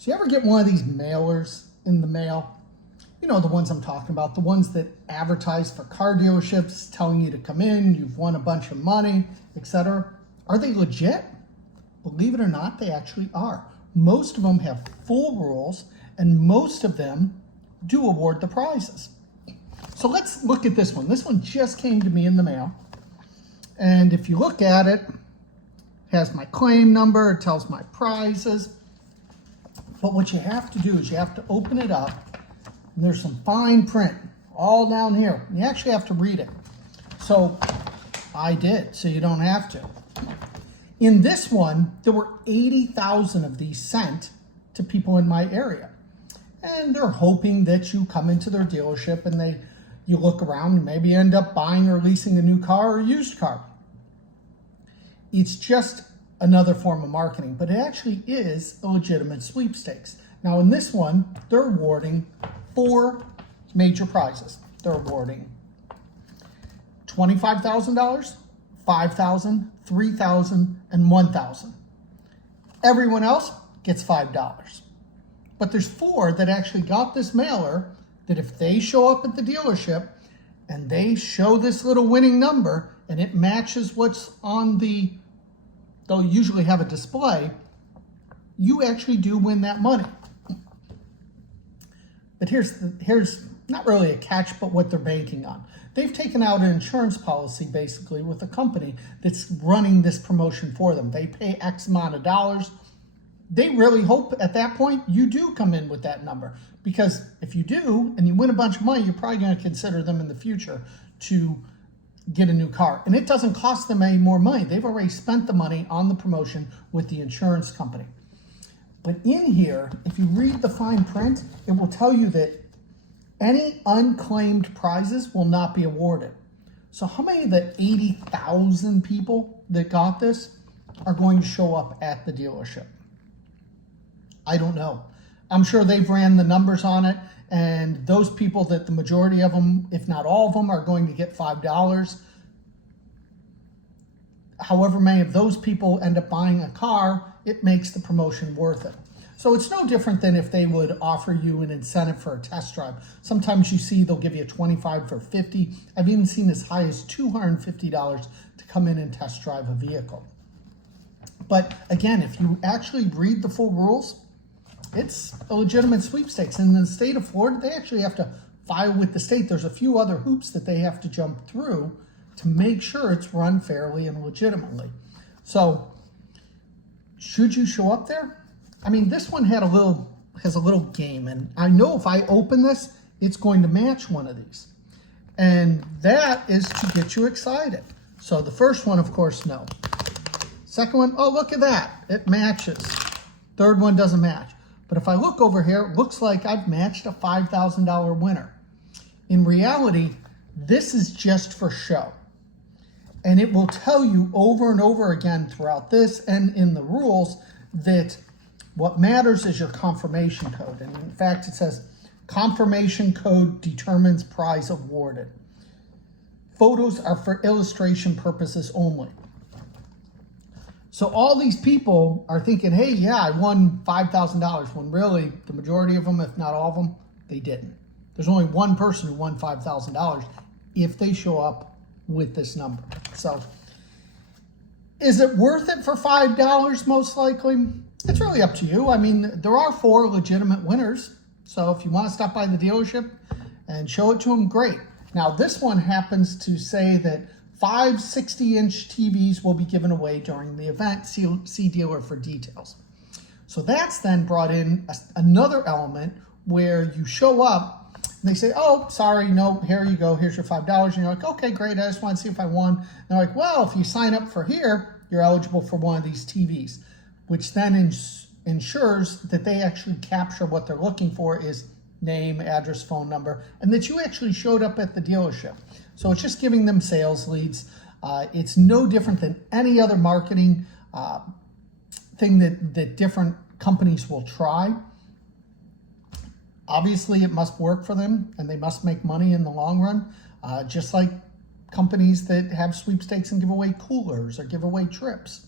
So you ever get one of these mailers in the mail? You know, the ones I'm talking about, the ones that advertise for car dealerships, telling you to come in, you've won a bunch of money, etc. Are they legit? Believe it or not, they actually are. Most of them have full rules, and most of them do award the prizes. So let's look at this one. This one just came to me in the mail. And if you look at it, it has my claim number, it tells my prizes. But what you have to do is you have to open it up, and there's some fine print all down here. You actually have to read it. So I did, so you don't have to. In this one, there were 80,000 of these sent to people in my area. And they're hoping that you come into their dealership and you look around and maybe end up buying or leasing a new car or a used car. It's just another form of marketing, but it actually is a legitimate sweepstakes. Now in this one, they're awarding 4 major prizes. They're awarding $25,000, $5,000, $3,000, and $1,000. Everyone else gets $5. But there's 4 that actually got this mailer that if they show up at the dealership and they show this little winning number and it matches what's on they'll usually have a display, you actually do win that money. But here's not really a catch, but what they're banking on. They've taken out an insurance policy basically with a company that's running this promotion for them. They pay X amount of dollars. They really hope at that point you do come in with that number, because if you do and you win a bunch of money, you're probably going to consider them in the future to get a new car. And it doesn't cost them any more money. They've already spent the money on the promotion with the insurance company. But in here, if you read the fine print, it will tell you that any unclaimed prizes will not be awarded. So how many of the 80,000 people that got this are going to show up at the dealership? I don't know. I'm sure they've ran the numbers on it, and those people that the majority of them, if not all of them, are going to get $5. However many of those people end up buying a car, it makes the promotion worth it. So it's no different than if they would offer you an incentive for a test drive. Sometimes you see they'll give you $25 for $50. I've even seen as high as $250 to come in and test drive a vehicle. But again, if you actually read the full rules, it's a legitimate sweepstakes. And in the state of Florida, they actually have to file with the state. There's a few other hoops that they have to jump through to make sure it's run fairly and legitimately. So should you show up there? I mean, this one has a little game, and I know if I open this, it's going to match one of these. And that is to get you excited. So the first one, of course, no. Second one, oh, look at that. It matches. Third one doesn't match. But if I look over here, it looks like I've matched a $5,000 winner. In reality, this is just for show. And it will tell you over and over again throughout this and in the rules that what matters is your confirmation code. And in fact, it says confirmation code determines prize awarded. Photos are for illustration purposes only. So all these people are thinking, hey, yeah, I won $5,000, when really the majority of them, if not all of them, they didn't. There's only one person who won $5,000 if they show up with this number. So is it worth it for $5 most likely? It's really up to you. I mean, there are 4 legitimate winners. So if you want to stop by the dealership and show it to them, great. Now this one happens to say that 5 60-inch TVs will be given away during the event. See dealer for details. So that's then brought in another element where you show up and they say, oh, sorry, no, here you go. Here's your $5. And you're like, okay, great. I just want to see if I won. And they're like, well, if you sign up for here, you're eligible for one of these TVs, which then ensures that they actually capture what they're looking for is name, address, phone number, and that you actually showed up at the dealership. So it's just giving them sales leads. It's no different than any other marketing thing that different companies will try. Obviously, it must work for them, and they must make money in the long run, just like companies that have sweepstakes and give away coolers or give away trips.